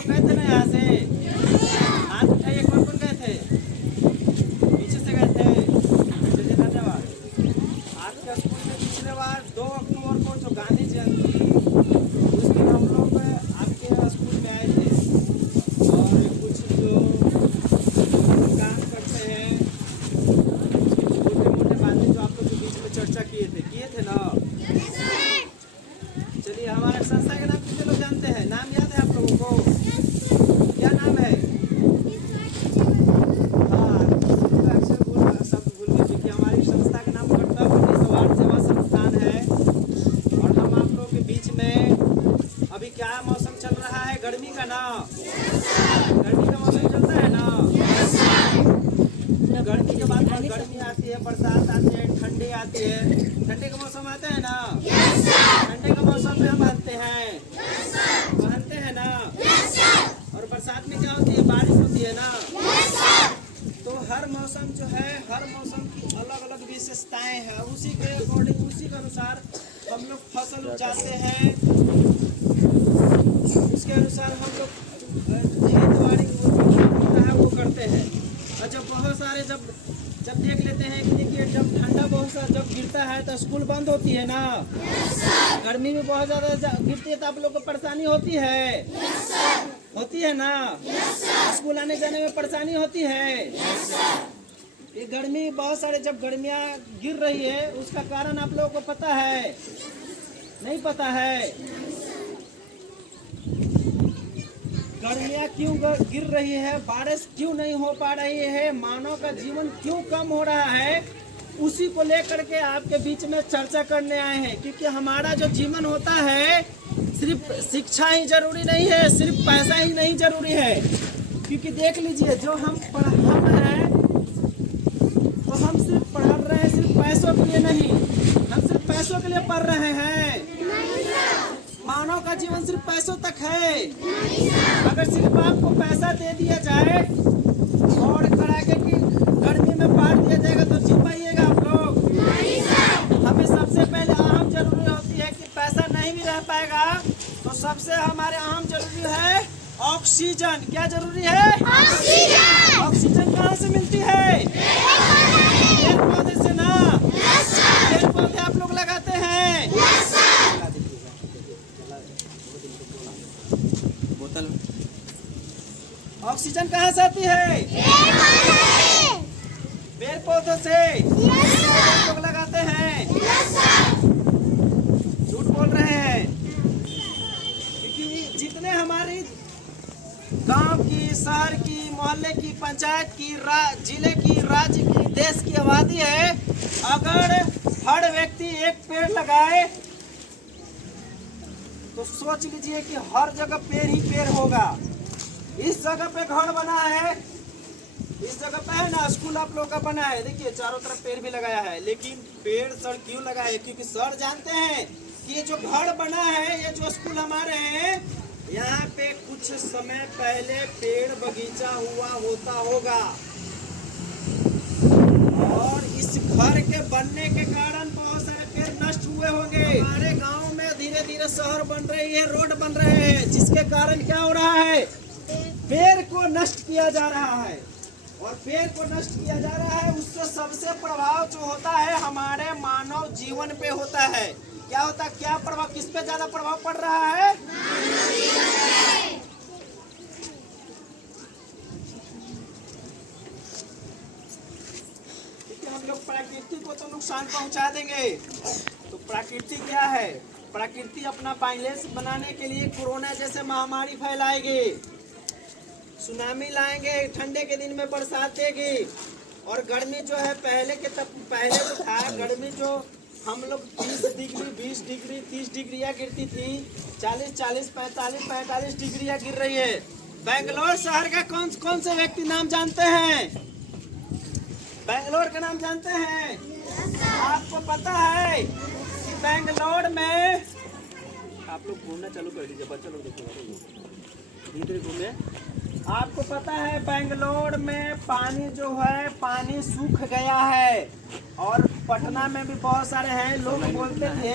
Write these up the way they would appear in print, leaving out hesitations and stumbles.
लोग गए थे ना यहाँ से? हाथ उठाइए, कौन कौन गए थे? पीछे से गए थे। चलिए, धन्यवाद। आपके स्कूल में पिछले बार 2 अक्टूबर को जो गांधी जयंती थी, उस दिन हम लोग आपके स्कूल में आए थे और कुछ जो काम करते हैं, छोटे मोटे बातें जो आप लोग के बीच में चर्चा किए थे ना? चलिए, हमारे संस्था के नाम कितने लोग जानते हैं? नाम याद है आप लोगों को? क्या नाम है? हाँ, शब्द भूल गए, क्योंकि हमारी संस्था का नाम कर्तव्य निस्वार्थ सेवा संस्थान है। और हम आप लोगों के बीच में अभी क्या मौसम चल रहा है? गर्मी का ना? गर्मी का मौसम चलता है ना? गर्मी के बाद गर्मी आती है, बरसात आती है, ठंडी आती है। ठंडे का मौसम आता है ना? ठंडे का मौसम में हम पहनते हैं, पहनते हैं ना? और बरसात में क्या होती है? बारिश होती है ना? तो हर मौसम जो है, हर मौसम की अलग अलग विशेषताएं हैं। उसी के अकॉर्डिंग, उसी के अनुसार हम लोग फसल उपजाते हैं। उसके अनुसार हम लोग खेतबाड़ी होता है वो करते हैं। और जब बहुत सारे जब देख लेते हैं कि देखिए, जब ठंडा बहुत सा जब गिरता है तो स्कूल बंद होती है ना? गर्मी में बहुत ज़्यादा गिरती है तो आप लोग को परेशानी होती है? होती है ना? स्कूल आने जाने में परेशानी होती है? ये गर्मी बहुत सारे जब गर्मियाँ गिर रही है, उसका कारण आप लोगों को पता है? नहीं पता है? गर्मियाँ क्यों गिर रही है, बारिश क्यों नहीं हो पा रही है, मानव का जीवन क्यों कम हो रहा है, उसी को लेकर के आपके बीच में चर्चा करने आए हैं। क्योंकि हमारा जो जीवन होता है, सिर्फ शिक्षा ही जरूरी नहीं है, सिर्फ पैसा ही नहीं जरूरी है। क्योंकि देख लीजिए, जो हम हैं तो हम सिर्फ पढ़ रहे हैं, सिर्फ पैसों के लिए नहीं, हम सिर्फ पैसों के लिए पढ़ रहे हैं। मानव का जीवन सिर्फ पैसों तक है। अगर सिर्फ आपको पैसा दे दिया जाए और कड़ाके की गर्मी में पार दिया जाएगा तो जी पाइएगा आप लोग? हमें सबसे पहले अहम जरूरी होती है कि पैसा नहीं भी रह पाएगा तो सबसे हमारे अहम जरूरी है ऑक्सीजन। क्या जरूरी है? ऑक्सीजन। ऑक्सीजन कहाँ से मिलती है? पेड़ पौधे से ना? पेड़ पौधे आप लोग लगाते हैं? बोतल ऑक्सीजन कहाँ से आती है? पेड़ पौधों से। लोग लगाते हैं? झूठ बोल रहे हैं। क्योंकि जितने हमारी गांव की, शहर की, मोहल्ले की, पंचायत की, जिले की, राज्य की, देश की आबादी है, अगर हर व्यक्ति एक पेड़ लगाए तो सोच लीजिए कि हर जगह पेड़ ही पेड़ होगा। इस जगह पे घर बना है, इस जगह पे है ना, स्कूल आप लोग का बना है, देखिए चारों तरफ पेड़ भी लगाया है। लेकिन पेड़ सर क्यों लगाए? क्योंकि सर जानते हैं कि ये जो घर बना है, ये जो स्कूल हमारे हैं, यहाँ पे कुछ समय पहले पेड़ बगीचा हुआ होता होगा और इस घर के बनने के कारण बहुत सारे पेड़ नष्ट हुए होंगे। हमारे गांव में धीरे धीरे शहर बन रही है, रोड बन रहे हैं, जिसके कारण क्या हो रहा है? पेड़ को नष्ट किया जा रहा है। और पेड़ को नष्ट किया जा रहा है, उससे सबसे प्रभाव जो होता है हमारे मानव जीवन पे होता है। क्या होता है? क्या प्रभाव, किस पे ज्यादा प्रभाव पड़ रहा है? हम लोग प्रकृति को तो नुकसान पहुंचा देंगे। तो प्रकृति क्या है? प्रकृति अपना बैलेंस बनाने के लिए कोरोना जैसे महामारी फैलाएगी, सुनामी लाएंगे, ठंडे के दिन में बरसात देगी। और गर्मी जो है पहले जो था, गर्मी जो हम लोग 30 डिग्री, 20 डिग्री, 30 डिग्रियाँ गिरती थी, 40, 45 डिग्रियाँ गिर रही है। बेंगलोर शहर का कौन से व्यक्ति नाम जानते हैं? बेंगलोर का नाम जानते हैं? आपको पता है कि बेंगलोर में, आप लोग घूमना चालू कर दीजिए, बच्चे लोग देखिए धीरे घूमे। आपको पता है बेंगलोर में पानी जो है, पानी सूख गया है। और पटना में भी बहुत सारे हैं। लोग बोलते थे,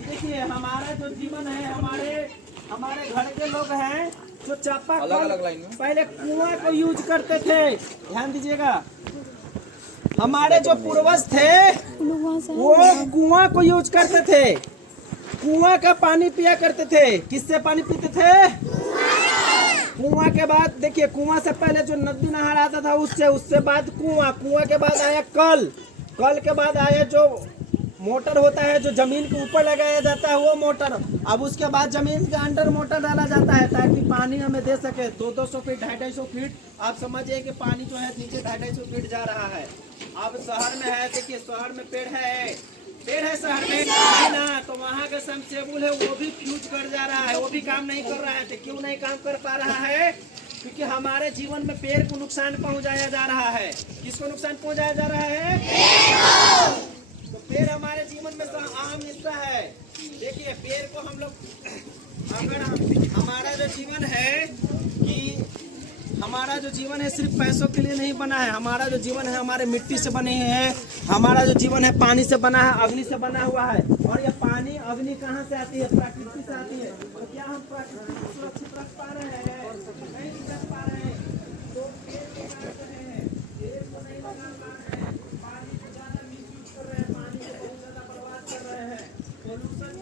देखिए हमारा जो जीवन है, हमारे घर के लोग हैं, जो चापाकल अलग लाइन में पहले कुआं को यूज करते थे, ध्यान दीजिएगा, हमारे जो पूर्वज थे वो कुआं को यूज करते थे, कुआं का पानी पिया करते थे। किससे पानी पीते थे? कुआं के बाद देखिए, कुआं से पहले जो नदी नहर आता था उससे बाद कुआं, कुआं के बाद आया कल, कल के बाद आया जो मोटर होता है जो जमीन के ऊपर लगाया जाता है वो मोटर। अब उसके बाद जमीन के अंडर मोटर डाला जाता है ताकि पानी हमें दे सके 200-200 फीट 250-250 फीट। आप समझिए कि पानी जो है नीचे 250-250 फीट जा रहा है। अब शहर में है, देखिए शहर में पेड़ है शहर में ना, तो वहाँ का समसेबुल है वो भी फ्यूज कर जा रहा है, वो भी काम नहीं कर रहा है। तो क्यों नहीं काम कर पा रहा है? क्योंकि हमारे जीवन में पेड़ को नुकसान पहुँचाया जा रहा है। किसको नुकसान पहुँचाया जा रहा है? तो पेड़ हमारे जीवन में अहम हिस्सा है। देखिए पेड़ को हम लोग, अगर हमारा जो जीवन है कि हमारा जो जीवन है सिर्फ पैसों के लिए नहीं बना है, हमारा जो जीवन है हमारे मिट्टी से बने हैं, हमारा जो जीवन है पानी से बना है, अग्नि से बना हुआ है। और ये पानी अग्नि कहाँ से आती है? प्रकृति से आती है। तो क्या हम प्रकृति को सुरक्षित रख पा रहे हैं? नहीं रख पा रहे हैं। तो पेड़ को काट रहे हैं, पेड़ को नहीं लगा पा रहे हैं, पानी को ज्यादा मिसयूज कर रहे हैं, पानी को बहुत ज्यादा बर्बाद कर रहे हैं। पोल्यूशन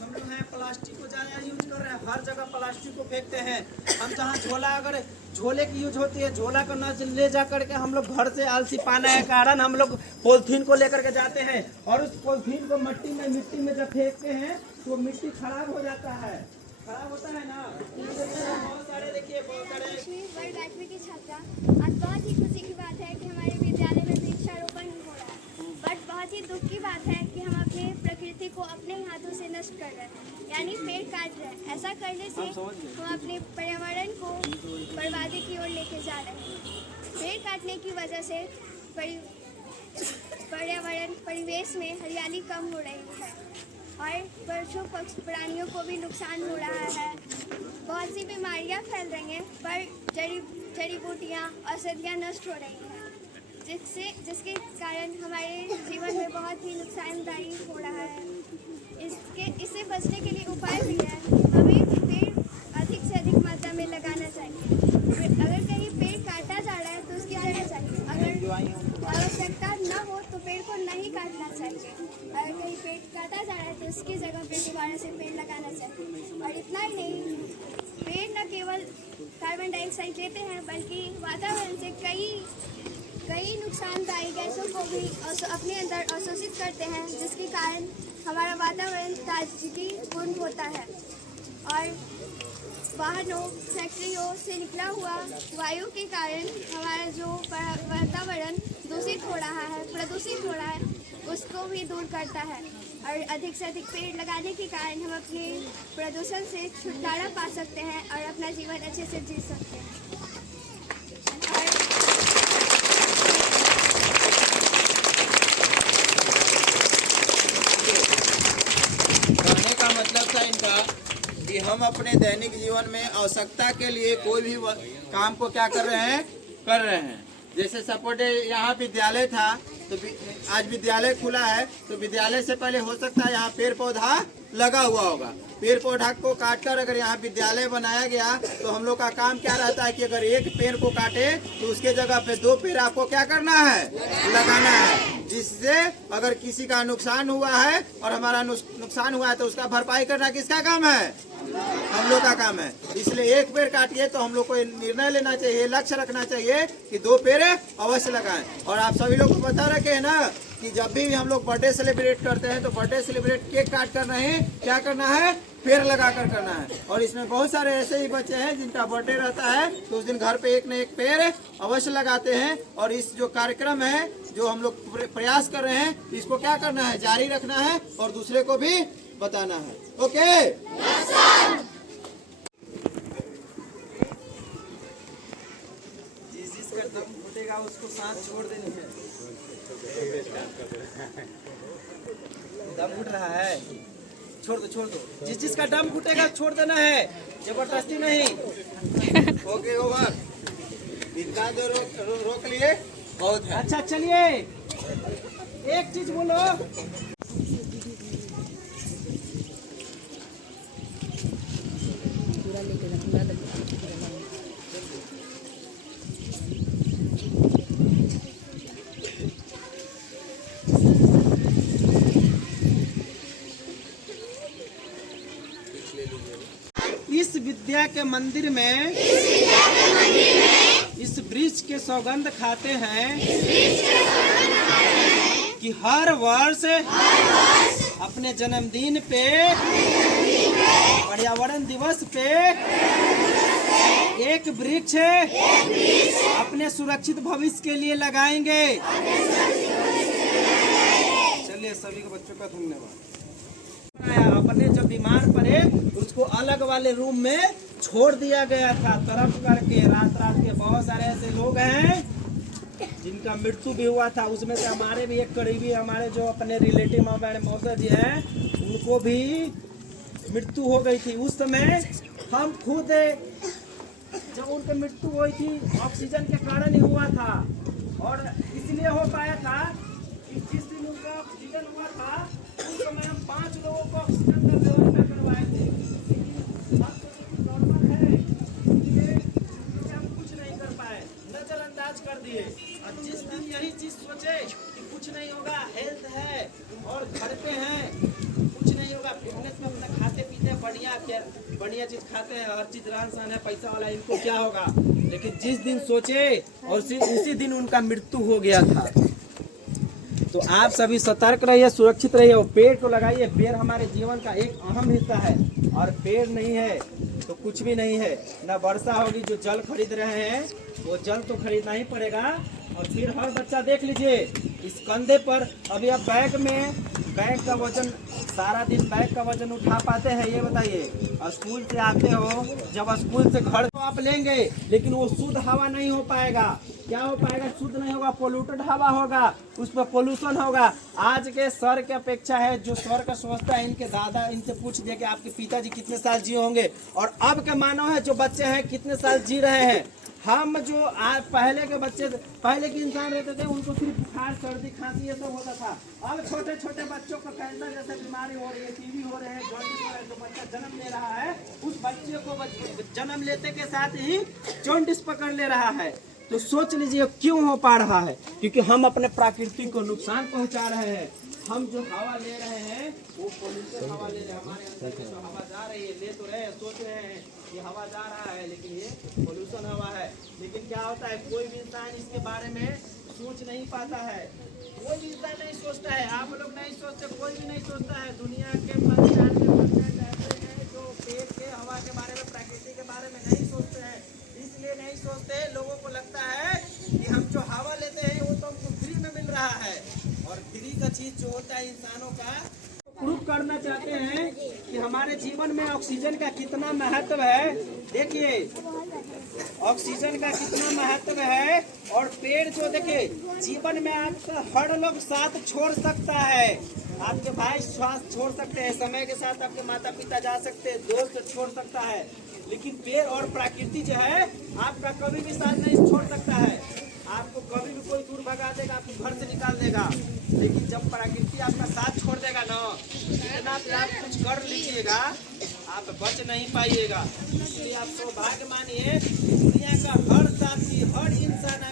हम जो है प्लास्टिक को ज्यादा यूज कर रहे हैं, हर जगह प्लास्टिक को फेंकते हैं। हम जहाँ झोला, अगर झोले की यूज होती है, झोला को न ले जा करके हम लोग घर से आलसी पाने के कारण हम लोग पॉलिथीन को लेकर के जाते हैं और उस पॉलिथीन को मिट्टी में जब फेंकते हैं तो मिट्टी खराब हो जाता है, खराब होता है ना। बहुत सारे देखिए, बहुत सारे वर्ल्ड 8वीं की छात्रा, आज बहुत ही खुशी की बात है कि हमारे विद्यालय में वृक्षारोपण हो रहा है, बट बहुत ही दुख की बात है कि हम अपने प्रकृति को अपने हाथों से नष्ट कर रहे हैं, यानी पेड़ काट रहे हैं। ऐसा करने से हम अपने पर्यावरण को बर्बादी की ओर लेके जा रहे हैं। पेड़ काटने की वजह से पर्यावरण परिवेश में हरियाली कम हो रही है और पशु पक्षी प्राणियों को भी नुकसान हो रहा है। बहुत सी बीमारियां फैल रही हैं, पर जड़ी बूटियाँ औषधियाँ नष्ट हो रही हैं, जिसके कारण हमारे जीवन में बहुत ही नुकसानदायी हो रहा है। इससे बचने के लिए उपाय भी है, हमें पेड़ अधिक से अधिक मात्रा में लगाना चाहिए। अगर कहीं पेड़ काटा जा रहा है तो उसकी जगह चाहिए, अगर आवश्यकता न हो तो पेड़ को नहीं काटना चाहिए। अगर कहीं पेड़ काटा जा रहा है तो उसकी जगह पे दोबारा से पेड़ लगाना चाहिए। और इतना ही नहीं, पेड़ न केवल कार्बन डाइऑक्साइड लेते हैं बल्कि वातावरण से कई नुकसानदायी गैसों को भी अपने अंदर अवशोषित करते हैं, जिसके कारण हमारा वातावरण ताजगी पूर्ण होता है और वाहनों, फैक्ट्रियों से निकला हुआ वायु के कारण हमारा जो वातावरण दूषित हो रहा है, प्रदूषित हो रहा है, उसको भी दूर करता है। और अधिक से अधिक पेड़ लगाने के कारण हम अपने प्रदूषण से छुटकारा पा सकते हैं और अपना जीवन अच्छे से जी सकते हैं। कहने का मतलब था इनका कि हम अपने दैनिक जीवन में आवश्यकता के लिए कोई भी काम को क्या कर रहे हैं। जैसे सपोर्ट यहाँ विद्यालय था तो आज विद्यालय खुला है, तो विद्यालय से पहले हो सकता है यहाँ पेड़ पौधा लगा हुआ होगा। पेड़ पौधा को काटकर अगर यहाँ विद्यालय बनाया गया तो हम लोग का काम क्या रहता है कि अगर एक पेड़ को काटे तो उसके जगह पे 2 पेड़ आपको क्या करना है? लगाना है, जिससे अगर किसी का नुकसान हुआ है और हमारा नुकसान हुआ है तो उसका भरपाई करना किसका काम है? हम लोग का काम है। इसलिए एक पेड़ काटिए तो हम लोग को निर्णय लेना चाहिए, लक्ष्य रखना चाहिए कि 2 पेड़ अवश्य लगाएं। और आप सभी लोग को बता रखे हैं ना कि जब भी हम लोग बर्थडे सेलिब्रेट करते हैं तो बर्थडे सेलिब्रेट केक काट कर नहीं, क्या करना है? पेड़ लगा कर करना है। और इसमें बहुत सारे ऐसे ही बच्चे हैं जिनका बर्थडे रहता है तो उस दिन घर पे एक न एक पेड़ अवश्य लगाते हैं। और इस जो कार्यक्रम है जो हम लोग प्रयास कर रहे हैं, इसको क्या करना है? जारी रखना है और दूसरे को भी बताना है। ओके? जिसका दम घुटेगा उसको सांस छोड़ देनी है। दम घुट रहा है, छोड़ दो। जिसका दम घुटेगा छोड़ देना है, जबरदस्ती नहीं। Okay, over. इतना जो रोक लिए बहुत है। अच्छा चलिए, एक चीज बोलो, पूरा लेके के मंदिर में इस वृक्ष के सौगंध खाते हैं कि हर वर्ष अपने जन्मदिन पे, पर्यावरण दिवस पे एक वृक्ष अपने सुरक्षित भविष्य के लिए लगाएंगे। चलिए, सभी को बच्चों का धन्यवाद। अपने जब बीमार पड़े उसको अलग वाले रूम में छोड़ दिया गया था, तरफ करके। रात के बहुत सारे ऐसे लोग हैं जिनका मृत्यु भी हुआ था। उसमें से हमारे भी एक करीबी, हमारे जो अपने रिलेटिव हमारे मौसा जी हैं, उनको भी मृत्यु हो गई थी। उस समय हम खुद, जब उनकी मृत्यु हुई थी, ऑक्सीजन के कारण ही हुआ था। और इसलिए हो पाया था कि जिस दिन उनका ऑक्सीजन हुआ था उस समय हम 5 लोगों को ऑक्सीजन का व्यवस्था करवाए थे। लेकिन अब तो नॉर्मल है, इसलिए हम कुछ नहीं कर पाए, नजरअंदाज कर दिए। और जिस दिन यही चीज सोचे कि कुछ नहीं होगा, हेल्थ है और घर पे हैं, कुछ नहीं होगा, फिटनेस में अपना खाते पीते बढ़िया चीज खाते हैं, हर चीज रहन सहन है, पैसा वाला, इनको क्या होगा। लेकिन जिस दिन सोचे और उसी दिन उनका मृत्यु हो गया था। तो आप सभी सतर्क रहिए, सुरक्षित रहिए और पेड़ को लगाइए। पेड़ हमारे जीवन का एक अहम हिस्सा है और पेड़ नहीं है तो कुछ भी नहीं है। ना वर्षा होगी, जो जल खरीद रहे हैं वो जल तो खरीदना ही पड़ेगा। और फिर हर बच्चा देख लीजिए, इस कंधे पर अभी आप बैग का वजन, सारा दिन बैग का वजन उठा पाते हैं? ये बताइए। स्कूल से आते हो, जब स्कूल से घर तो आप लेंगे, लेकिन वो शुद्ध हवा नहीं हो पाएगा। क्या हो पाएगा? शुद्ध नहीं होगा, पोल्यूटेड हवा होगा, उस पर पोल्यूशन होगा। आज के सर की अपेक्षा है, जो सर का सोचता है, इनके दादा, इनसे पूछ दिया कि आपके पिताजी कितने साल जिए होंगे, और अब के मानव है जो बच्चे हैं कितने साल जी रहे हैं। हम जो आज पहले के बच्चे, पहले के इंसान रहते थे, उनको सिर्फ बुखार, सर्दी, खांसी ये सब होता था। अब छोटे छोटे बच्चों को कैंसर जैसे बीमारी हो रही है, टीबी हो रहे हैं, जॉन्डिस हो रहा है। जो बच्चा जन्म ले रहा है, उस बच्चे को जन्म लेते के साथ ही जॉन्डिस पकड़ ले रहा है। तो सोच लीजिए क्यों हो पा रहा है? क्योंकि हम अपने प्रकृति को नुकसान पहुंचा रहे हैं। हम जो हवा ले रहे हैं वो पोल्यूटेड हवा ले रहे हैं। हमारे अंदर में जो हवा जा रही है, ले तो रहे हैं, सोच रहे हैं कि हवा जा रहा है, लेकिन ये पोल्यूशन हवा है। लेकिन क्या होता है, कोई भी इंसान इसके बारे में सोच नहीं पाता है। कोई भी इंसान नहीं सोचता है, आप लोग नहीं सोचते, कोई भी नहीं सोचता है। दुनिया के 95% ऐसे हैं जो पेड़ के, हवा के बारे में, प्रकृति के बारे में नहीं सोचते हैं। इसलिए नहीं सोचते, लोगों को लगता है कि हम जो हवा लेते हैं वो तो हमको फ्री में मिल रहा है। और फ्री का चीज जो होता है इंसानों का, प्रूव करना चाहते हैं कि हमारे जीवन में ऑक्सीजन का कितना महत्व है। देखिए, ऑक्सीजन का कितना महत्व है। और पेड़ जो, देखिए, जीवन में आपका हर लोग साथ छोड़ सकता है। आपके भाई स्वास्थ्य छोड़ सकते हैं, समय के साथ आपके माता पिता जा सकते हैं, दोस्त छोड़ सकता है, लेकिन पेड़ और प्रकृति जो है आपका कभी भी साथ नहीं छोड़ सकता है। आपको कभी भी कोई दूर भगा देगा, आपको घर से निकाल देगा। लेकिन जब प्रकृति आपका साथ छोड़ देगा ना, इतना भी आप कुछ कर लीजिएगा, आप बच नहीं पाइएगा। इसलिए आप सौभाग्य मानिए, दुनिया का हर साथी, हर इंसान,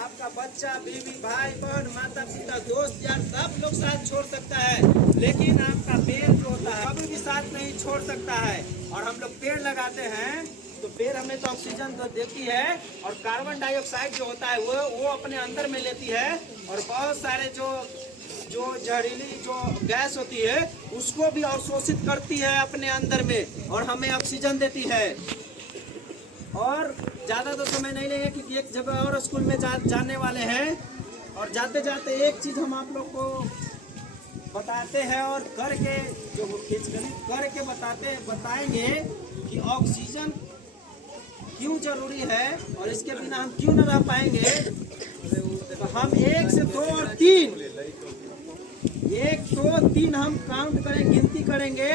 आपका बच्चा, बीवी, भाई बहन, माता पिता, दोस्त यार, सब लोग साथ छोड़ सकता है, लेकिन आपका पेड़ जो होता है कभी भी साथ नहीं छोड़ सकता है। और हम लोग पेड़ लगाते हैं तो पेड़ हमें तो ऑक्सीजन तो देती है, और कार्बन डाइऑक्साइड जो होता है वो अपने अंदर में लेती है, और बहुत सारे जो जहरीली जो गैस होती है उसको भी अवशोषित करती है अपने अंदर में, और हमें ऑक्सीजन देती है। और ज़्यादा तो समय नहीं लेंगे क्योंकि एक जगह और स्कूल में जाने वाले हैं, और जाते जाते एक चीज़ हम आप लोग को बताते हैं और करके जो करके बताएंगे कि ऑक्सीजन क्यों जरूरी है और इसके बिना हम क्यों न रह पाएंगे। तो हम 1 से 2 और 3, 1 2 3 हम काउंट करें, गिनती करेंगे,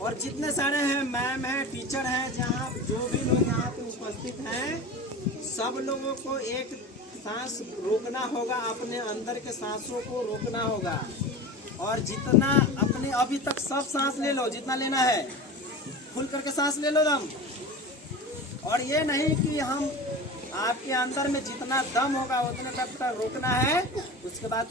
और जितने सारे हैं, मैम हैं, टीचर हैं, जहाँ जो भी लोग यहाँ पे उपस्थित हैं, सब लोगों को एक सांस रोकना होगा, अपने अंदर के सांसों को रोकना होगा। और जितना अपने अभी तक सब सांस ले लो, जितना लेना है, खुल करके सांस ले लो दम। और ये नहीं कि हम आपके अंदर में जितना दम होगा उतने तक रोकना है, उसके बाद